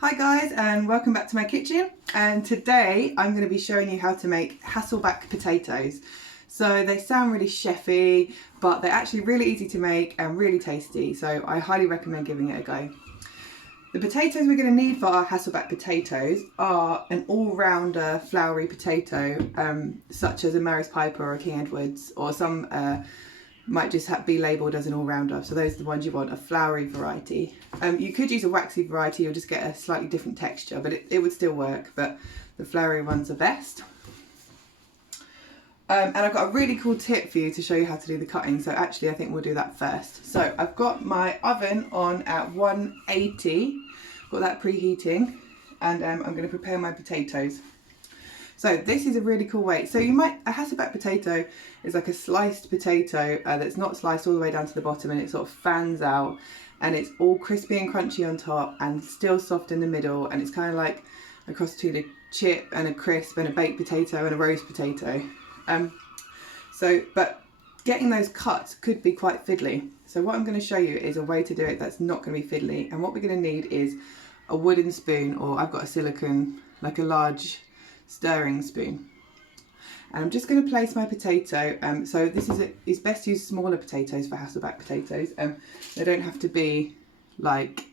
Hi guys, and welcome back to my kitchen, and today I'm going to be showing you how to make Hasselback potatoes. So they sound really chefy, but they're actually really easy to make and really tasty, so I highly recommend giving it a go. The potatoes we're going to need for our Hasselback potatoes are an all-rounder floury potato, such as a Maris Piper or a King Edward's, or some might just be labelled as an all-rounder. So those are the ones you want, a floury variety. You could use a waxy variety or just get a slightly different texture, but it would still work, but the floury ones are best. And I've got a really cool tip for you to show you how to do the cutting, so actually I think we'll do that first. So I've got my oven on at 180, got that preheating, and I'm going to prepare my potatoes. So this is a really cool way. So a Hasselback potato is like a sliced potato that's not sliced all the way down to the bottom, and it sort of fans out and it's all crispy and crunchy on top and still soft in the middle, and it's kind of like a cross between a chip and a crisp and a baked potato and a roast potato. But getting those cuts could be quite fiddly. So what I'm going to show you is a way to do it that's not going to be fiddly, and what we're going to need is a wooden spoon, or I've got a silicone, like a large stirring spoon, and I'm just going to place my potato. So it's best to use smaller potatoes for Hasselback potatoes. They don't have to be like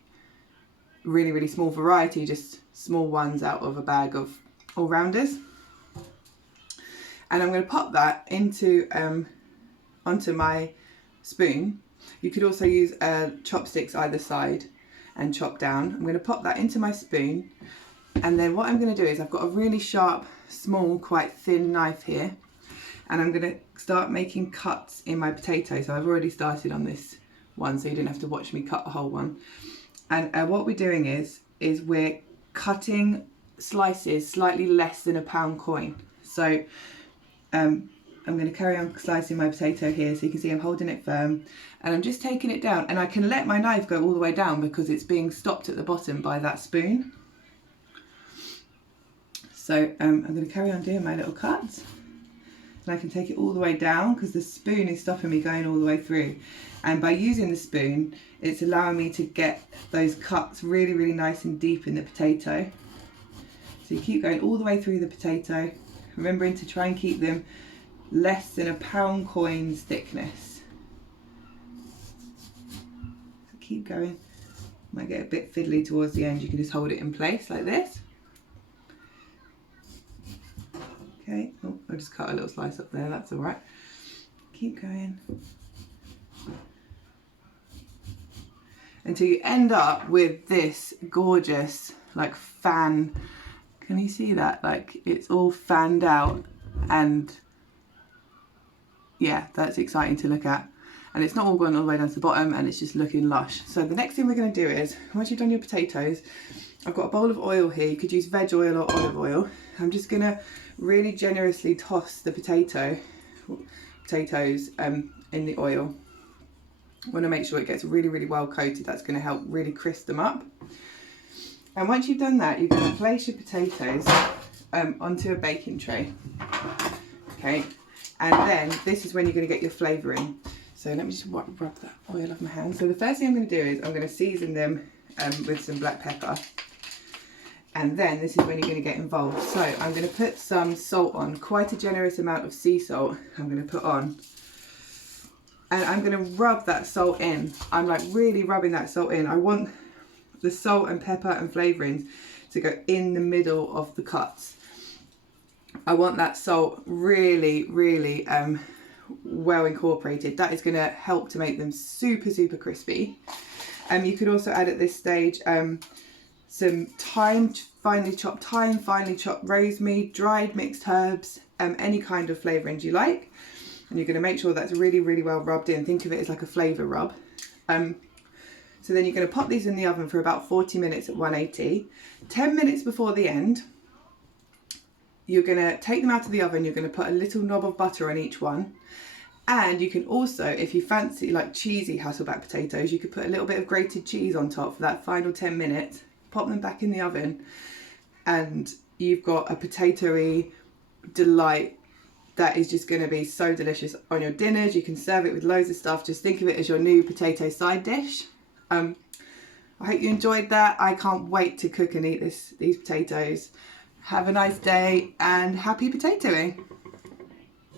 really small variety, just small ones out of a bag of all-rounders. And I'm going to pop that into onto my spoon. You could also use chopsticks either side and chop down. I'm going to pop that into my spoon. And then what I'm going to do is, I've got a really sharp, small, quite thin knife here, and I'm going to start making cuts in my potato. So I've already started on this one, so you didn't have to watch me cut the whole one. And what we're doing is we're cutting slices slightly less than a pound coin. So I'm going to carry on slicing my potato here, so you can see I'm holding it firm, and I'm just taking it down, and I can let my knife go all the way down because it's being stopped at the bottom by that spoon. So I'm going to carry on doing my little cuts, and I can take it all the way down because the spoon is stopping me going all the way through. And by using the spoon, it's allowing me to get those cuts really nice and deep in the potato. So you keep going all the way through the potato, remembering to try and keep them less than a pound coin's thickness. So keep going. Might get a bit fiddly towards the end. You can just hold it in place like this. Okay, oh, I just cut a little slice up there, that's all right. Keep going until you end up with this gorgeous, like, fan. Can you see that? Like, it's all fanned out, and yeah, that's exciting to look at. And it's not all gone all the way down to the bottom, and it's just looking lush. So the next thing we're going to do is, once you've done your potatoes, I've got a bowl of oil here. You could use veg oil or olive oil. I'm just going to really generously toss the potatoes in the oil. I want to make sure it gets really well coated. That's going to help really crisp them up. And once you've done that, you're going to place your potatoes onto a baking tray. Okay, and then this is when you're going to get your flavouring. So let me just rub that oil off my hand. So the first thing I'm going to do is I'm going to season them with some black pepper. And then this is when you're going to get involved. So I'm going to put some salt on, quite a generous amount of sea salt I'm going to put on. And I'm going to rub that salt in. I'm like really rubbing that salt in. I want the salt and pepper and flavourings to go in the middle of the cuts. I want that salt really well incorporated. That is going to help to make them super crispy. You could also add at this stage some finely chopped rosemary, dried mixed herbs, any kind of flavourings you like. And you're going to make sure that's really well rubbed in. Think of it as like a flavour rub. So then you're going to pop these in the oven for about 40 minutes at 180. 10 minutes before the end, you're going to take them out of the oven. You're going to put a little knob of butter on each one. And you can also, if you fancy like cheesy Hasselback potatoes, you could put a little bit of grated cheese on top for that final 10 minutes. Pop them back in the oven, and you've got a potatoey delight that is just going to be so delicious on your dinners. You can serve it with loads of stuff. Just think of it as your new potato side dish. I hope you enjoyed that. I can't wait to cook and eat these potatoes. Have a nice day and happy potatoing.